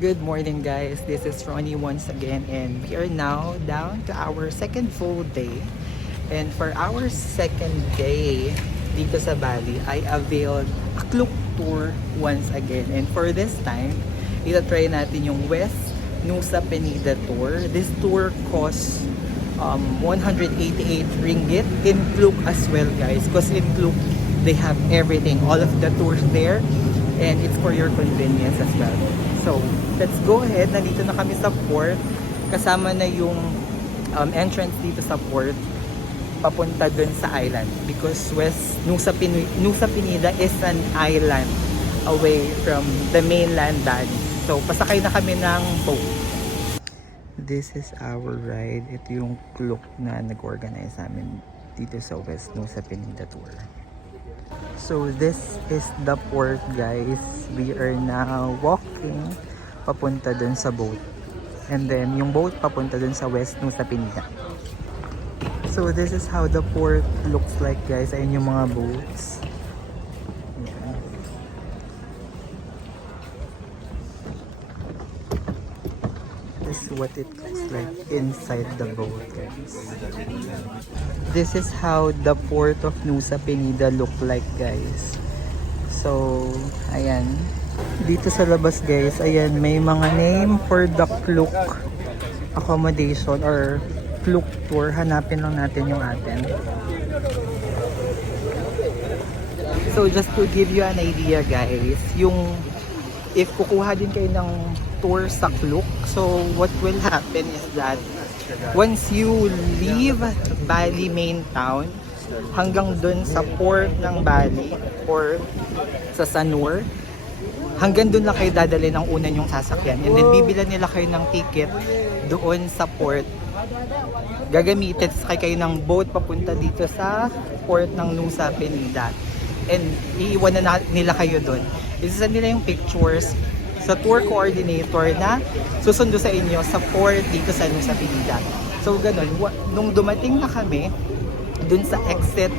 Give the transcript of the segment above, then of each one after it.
Good morning guys, this is Ronnie once again and we are now down to our second full day. And for our second day dito sa Bali, I availed a Klook tour once again. And for this time, ita-try natin yung West Nusa Penida tour. This tour costs 188 ringgit in Klook as well guys. Because in Klook, they have everything, all of the tours there. And it's for your convenience as well. So, let's go ahead. Nandito na kami sa port. Kasama na yung entrance dito sa port papunta dun sa island. Because Nusa Penida is an island away from the mainland Bali. So, pasakay na kami ng boat. This is our ride. Ito yung Klook na nag-organize namin dito sa West Nusa Penida tour. So this is the port guys. We are now walking papunta dun sa boat. And then yung boat papunta dun sa West Nusa Penida. So this is how the port looks like guys. Ayun yung mga boats. Ayan. This is what it looks like inside the boat guys. This is how the port of Nusa Penida look like guys. So, ayan. Dito sa labas guys, ayan, may mga name for the Klook accommodation or Klook tour. Hanapin lang natin yung atin. So, just to give you an idea guys, yung if kukuha din kayo ng tour sa Klook, so what will happen is that once you leave Bali main town hanggang dun sa port ng Bali or sa Sanur, hanggang dun lang kayo dadali ng una yung sasakyan. And then bibilan nila kayo ng ticket doon sa port. Gagamitin, sakay kayo ng boat papunta dito sa port ng Nusa Penida. And iiwan na nila kayo doon. Isasend nila yung pictures sa tour coordinator na susundo sa inyo sa port dito sa Nusa Penida. So ganun, nung dumating na kami dun sa exit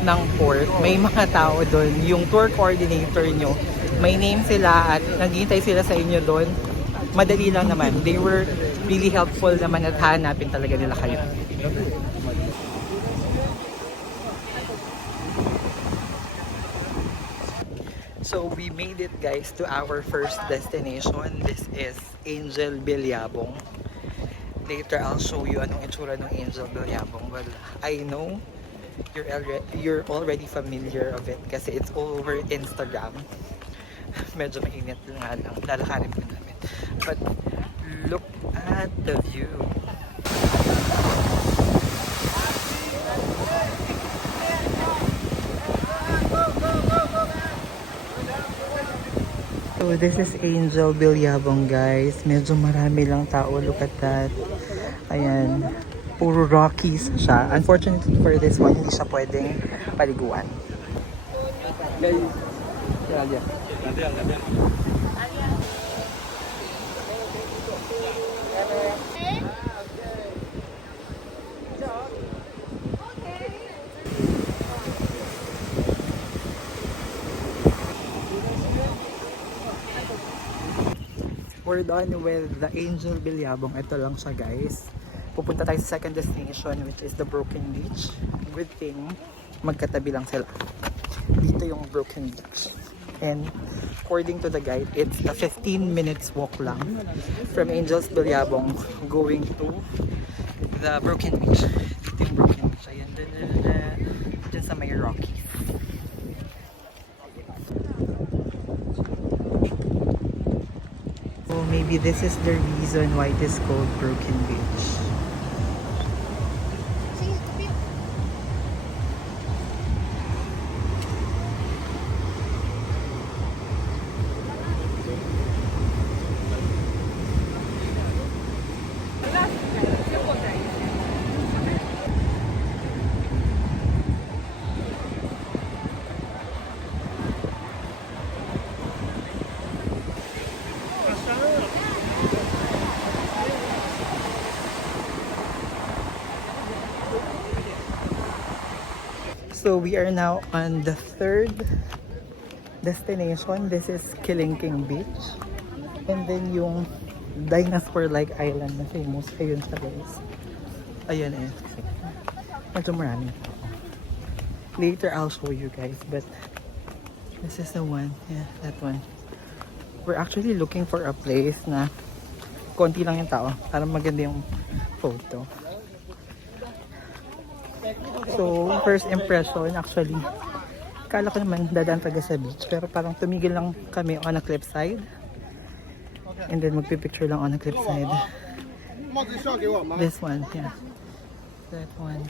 ng port, may mga tao dun, yung tour coordinator nyo, may name sila at naghihintay sila sa inyo dun. Madali lang naman. They were really helpful naman at hanapin talaga nila kayo. So we made it guys to our first destination. This is Angel Bilyabong. Later I'll show you anong itsura ng Angel Bilyabong. Well, I know you're already familiar of it kasi it's all over Instagram. Medyo mainit nga lang. Lalakarin ko namin. But look at the view. So this is Angel Bilyabong guys. Medyo marami lang tao. Look at that. Ayan. Puro rockies siya. Unfortunately for this one, hindi siya pwedeng paliguan. We're done with the Angel Bilyabong. Ito lang siya guys. Pupunta tayo sa second destination which is the Broken Beach. Good thing, magkatabi lang sila. Dito yung Broken Beach. And according to the guide, it's a 15 minutes walk lang from Angel's Bilyabong going to the Broken Beach. Dito yung Broken Beach. Ayan, dyan sa may Rockies. So maybe this is the reason why it is called Broken Beach. So we are now on the third destination. This is Kilingking Beach. And then yung dinosaur-like island na famous. Ayun siya guys. Ayun eh. Medyo marami. Later I'll show you guys. But this is the one. Yeah, that one. We're actually looking for a place na konti lang yung tao para maganda yung photo. So, first impression actually, kala ko naman dadaan taga sa beach pero parang tumigil lang kami on a cliffside. And then magpipicture lang on a cliffside. This one, yeah. That one.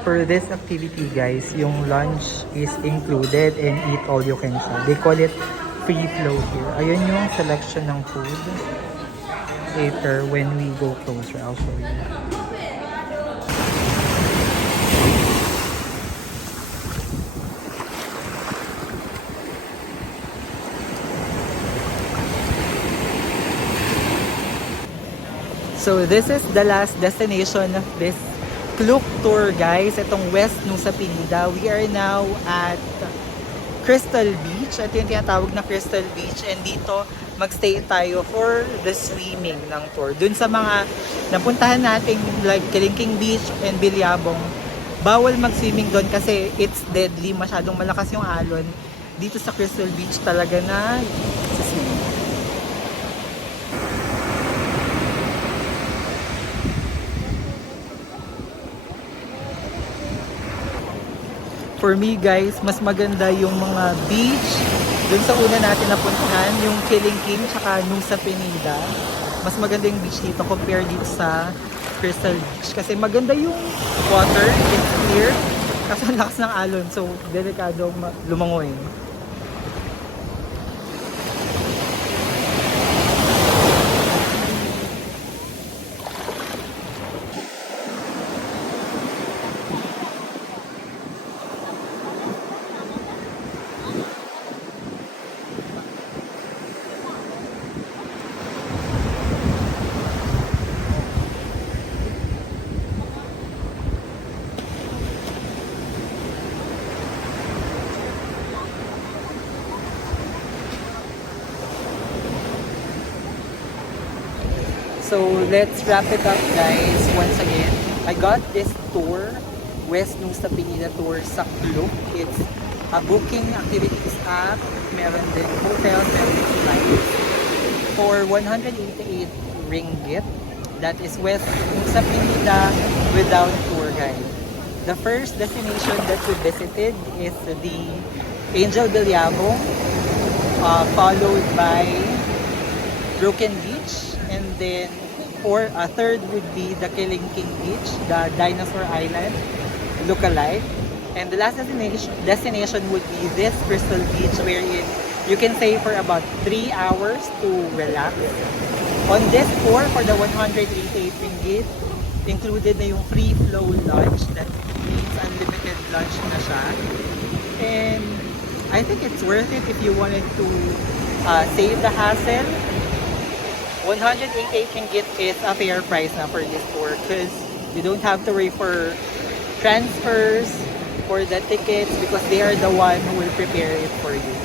For this activity guys, yung lunch is included and eat all you can siya. They call it free flow here. Ayun yung selection ng food. Later, when we go closer, I'll show you. So this is the last destination of this Klook tour guys. Itong West Nusa Penida. We are now at Crystal Beach. Ito yung tinatawag na Crystal Beach. And dito magstay tayo for the swimming ng tour. Dun sa mga napuntahan nating like Kilingking Beach and Bilyabong, bawal mag-swimming doon kasi it's deadly. Masyadong malakas yung alon. Dito sa Crystal Beach talaga na sa swimming. For me guys, mas maganda yung mga beach dun sa una natin napuntahan, yung Kilingking tsaka Nusa Penida. Mas maganda yung beach dito compare dito sa Crystal Beach kasi maganda yung water, it's clear kasi ang lakas ng alon, so delikado lumangoy. So let's wrap it up guys. Once again, I got this tour, West Nusa Penida tour sa Klook. It's a booking activities app, meron din hotel, meron din flights. For 188 ringgit, that is West Nusa Penida without tour guide. The first destination that we visited is the Angel Bilyabong, followed by Broken Beach, and then for a third would be the Kilingking Beach, the Dinosaur Island lookalike, and the last destination would be this Crystal Beach, wherein you can stay for about 3 hours to relax. On this tour, for the 188 ringgit, included na yung free flow lunch, that means unlimited lunch na siya, and I think it's worth it if you wanted to save the hassle. 188 ringgit is a fair price na for this tour because you don't have to worry for transfers, for the tickets, because they are the one who will prepare it for you.